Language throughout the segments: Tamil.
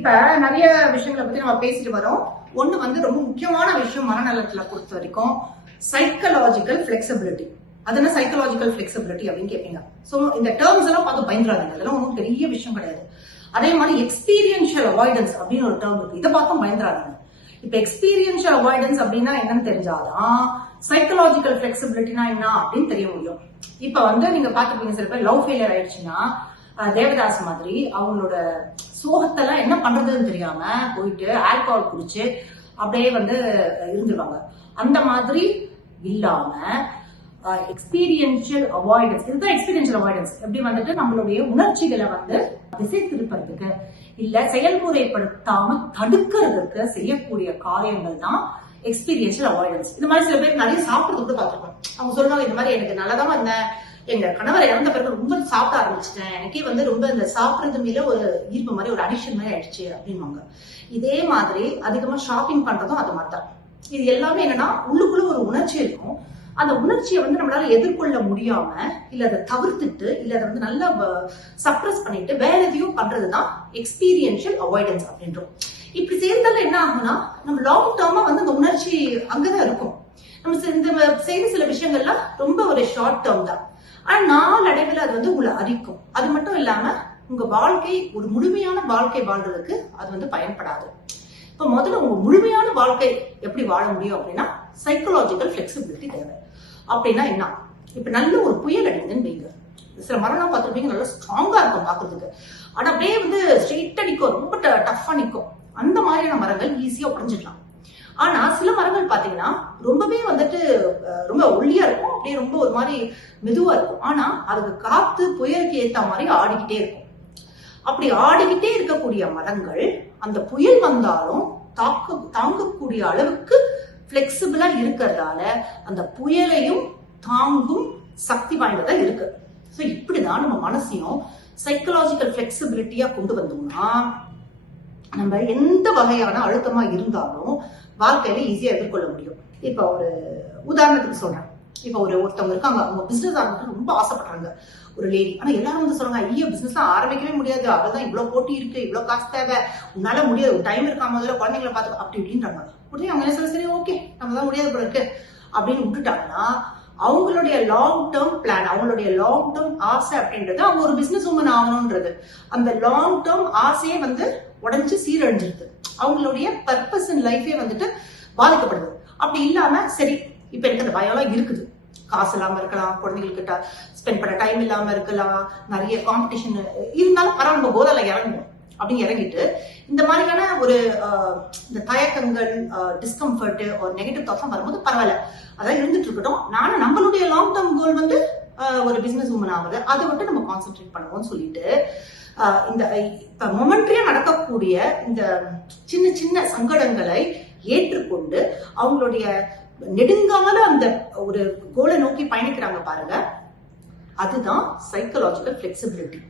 இப்ப நிறைய விஷயங்களை பத்தி நம்ம பேசிட்டு வரோம். ஒண்ணு வந்து ரொம்ப முக்கியமான விஷயம் மனநலத்துல பொறுத்த வரைக்கும் சைக்கலாஜிக்கல் பிளெக்சிபிலிட்டி. அது என்ன சைக்கலாஜிக்கல் பிளெக்சிபிலிட்டி அப்படின்னு கேட்பீங்க. சோ இந்த டேர்ம்ஸ் எல்லாம் பார்த்து பயந்துறாங்க. அதெல்லாம் ஒன்றும் பெரிய விஷயம் கிடையாது. அதே மாதிரி எக்ஸ்பீரியன்ஷியல் அவாய்டன்ஸ் அப்படின்னு ஒரு டேர்ம் இருக்கு. இதை பார்த்தும் பயந்துறாங்க. இப்ப எக்ஸ்பீரியன்ஷியல் அவாய்டன்ஸ் அப்படின்னா என்னன்னு தெரிஞ்சாதான் சைக்கலாஜிக்கல் பிளெக்சிபிலிட்டினா என்ன அப்படின்னு தெரிய முடியும். இப்ப வந்து நீங்க பாத்துப்பீங்க, சில பேர் லவ் ஃபெயிலியர் ஆயிடுச்சுன்னா தேவதாஸ் மாதிரி அவங்களோட சோகத்தெல்லாம் என்ன பண்றதுன்னு தெரியாம போயிட்டு ஆல்கஹால் குடிச்சு அப்படியே வந்து இருந்துருவாங்க. அந்த மாதிரி இல்லாம எக்ஸ்பீரியன்ஷியல் அவாய்டன்ஸ், இதுதான் எக்ஸ்பீரியன்ஷியல் அவாய்டன்ஸ். எப்படி வந்துட்டு நம்மளுடைய உணர்ச்சிகளை வந்து திசை திருப்பறதுக்கு இல்ல செயல்முறைப்படுத்தாம தடுக்கிறதுக்கு செய்யக்கூடிய காரியங்கள் தான் எக்ஸ்பீரியன்ஷியல் அவாய்டன்ஸ். இந்த மாதிரி சில பேர் நிறைய சாப்பிடுறது கூட பார்த்துருக்கோம். அவங்க சொல்லுவாங்க, இந்த மாதிரி எனக்கு நல்லதான் வந்தேன், எங்க கணவர் இறந்த பிறகு ரொம்ப சாப்பிட ஆரம்பிச்சிட்டேன், எனக்கே வந்து ரொம்ப இந்த சாப்பிடுறது மேல ஒரு ஈர்ப்பு மாதிரி ஒரு அடிக்ஷன் மாதிரி ஆயிடுச்சு அப்படின்வாங்க. இதே மாதிரி அதிகமா ஷாப்பிங் பண்றதும் அது மாதிரிதான். இது எல்லாமே என்னன்னா உள்ளுக்குள்ள ஒரு உணர்ச்சி இருக்கும். அந்த உணர்ச்சியை வந்து நம்மளால எதிர்கொள்ள முடியாம இல்ல அதை தவிர்த்துட்டு இல்ல அதை வந்து நல்லா சப்ரஸ் பண்ணிட்டு வேற எதையும் பண்றதுதான் எக்ஸ்பீரியன்ஷியல் அவாய்டன்ஸ் அப்படின்றோம். இப்படி சேர்ந்தாலும் என்ன ஆகும்னா நம்ம லாங் டேர்மா வந்து அந்த உணர்ச்சி அங்கதான் இருக்கும். நம்ம இந்த செய்த சில விஷயங்கள்லாம் ரொம்ப ஒரு ஷார்ட் டேர்ம் தான். ஆனா நாளடைவில் அது வந்து உங்களை அரிக்கும். அது மட்டும் இல்லாம உங்க வாழ்க்கை ஒரு முழுமையான வாழ்க்கை வாழ்றதுக்கு அது வந்து பயன்படாது. இப்ப முதல்ல உங்க முழுமையான வாழ்க்கை எப்படி வாழ முடியும் அப்படின்னா சைக்கலாஜிக்கல் பிளெக்சிபிலிட்டி தேவை. அப்படின்னா என்ன? இப்ப நல்ல ஒரு புயல் அடிக்குதுன்னு வைங்க. சில மரம்லாம் பார்த்துருப்பீங்க, நல்லா ஸ்ட்ராங்கா இருக்கும் பாக்குறதுக்கு. ஆனா அப்படியே வந்து ஸ்ட்ரெயிட்டா நிற்கும், ரொம்ப டஃபா நிற்கும். அந்த மாதிரியான மரங்கள் ஈஸியா உடைஞ்சிடலாம். ஆனா சில மரங்கள் பாத்தீங்கன்னா ரொம்பவே வந்துட்டு ரொம்ப ஒல்லியா இருக்கும், அப்படியே ரொம்ப ஒரு மாதிரி மெதுவா இருக்கும். ஆனா அதுக்கு காத்து புயலுக்கு ஏத்த மாதிரி ஆடிக்கிட்டே இருக்கும். அப்படி ஆடிக்கிட்டே இருக்கக்கூடிய மரங்கள் அந்த புயல் வந்தாலும் தாங்கக்கூடிய அளவுக்கு பிளெக்சிபிளா இருக்கிறதால அந்த புயலையும் தாங்கும் சக்தி வாய்ந்ததா இருக்கு. சோ இப்படிதான் நம்ம மனசையும் சைக்கலாஜிக்கல் பிளெக்சிபிலிட்டியா கொண்டு வந்தோம்னா நம்ம எந்த வகையான அழுத்தமா இருந்தாலும் வாழ்க்கையில ஈஸியா எதிர்கொள்ள முடியும். இப்ப ஒரு உதாரணத்துக்கு சொல்றேன். இப்ப ஒருத்தவங்க இருக்காங்க, அவங்க பிசினஸ் ஆரம்பிச்சு ரொம்ப ஆசைப்படுறாங்க, ஒரு லேடி. ஆனா எல்லாரும் வந்து சொல்றாங்க, ஐயோ பிசினஸ் ஆரம்பிக்கவே முடியாது, அதுதான் இவ்வளவு போட்டி இருக்கு, இவ்வளவு காசு தேவை, உன்னால முடியாது, ஒரு டைம் இருக்கா, முதல்ல குழந்தைங்களை பார்த்து அப்படி இப்படின்றாங்க. உடனே அவங்க என்ன சொல்ல, சரி ஓகே நம்ம தான் முடியாது போல இருக்கு அப்படின்னு விட்டுட்டாங்கன்னா அவங்களுடைய லாங் டேர்ம் பிளான், அவங்களுடைய லாங் டேர்ம் ஆசை அப்படின்றது அவங்க ஒரு பிசினஸ் உமன் ஆகணும்ன்றது, அந்த லாங் டேர்ம் ஆசையே வந்து உடஞ்சு சீரழிஞ்சிருது. அவங்களுடைய பர்பஸ் இன் லைஃபே வந்துட்டு பாதிக்கப்படுது. அப்படி இல்லாம சரி இப்ப எனக்கு அந்த பயம் இருக்குது, காசு இல்லாம இருக்கலாம், குழந்தைகளுக்கிட்ட ஸ்பெண்ட் பண்ண டைம் இல்லாம இருக்கலாம், நிறைய காம்படிஷன் இருந்தாலும் பரவாயில்ல, நம்ம போதால இறங்குவோம் அப்படின்னு இறங்கிட்டு இந்த மாதிரியான ஒரு இந்த தயக்கங்கள், டிஸ்கம்ஃபர்ட் ஒரு நெகட்டிவ் தாட்ஸ் வரும்போது பரவாயில்ல, அதான் இருந்துட்டு இருக்கட்டும், நானும் நம்மளுடைய லாங் டேர்ம் கோல் வந்து ஒரு பிசினஸ் உமன் ஆகுது, அதை விட்டு நம்ம கான்சென்ட்ரேட் பண்ணுவோம்னு சொல்லிட்டு இந்த இப்ப மொமெண்ட்ரியா நடக்கக்கூடிய இந்த சின்ன சின்ன சங்கடங்களை ஏற்றுக்கொண்டு அவங்களுடைய நெடுங்கால அந்த ஒரு கோலை நோக்கி பயணிக்கிறாங்க பாருங்க, அதுதான் சைக்கலாஜிக்கல் பிளெக்சிபிலிட்டி.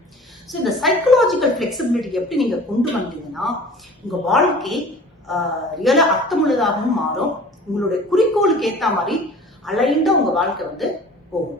ஸோ இந்த சைக்கலாஜிக்கல் பிளெக்சிபிலிட்டி எப்படி நீங்க கொண்டு வந்தீங்கன்னா உங்க வாழ்க்கை ரியலா அர்த்தமுள்ளதாகவும் மாறும், உங்களுடைய குறிக்கோளுக்கு ஏத்த மாதிரி அலைண்டா உங்க வாழ்க்கை வந்து போகும்.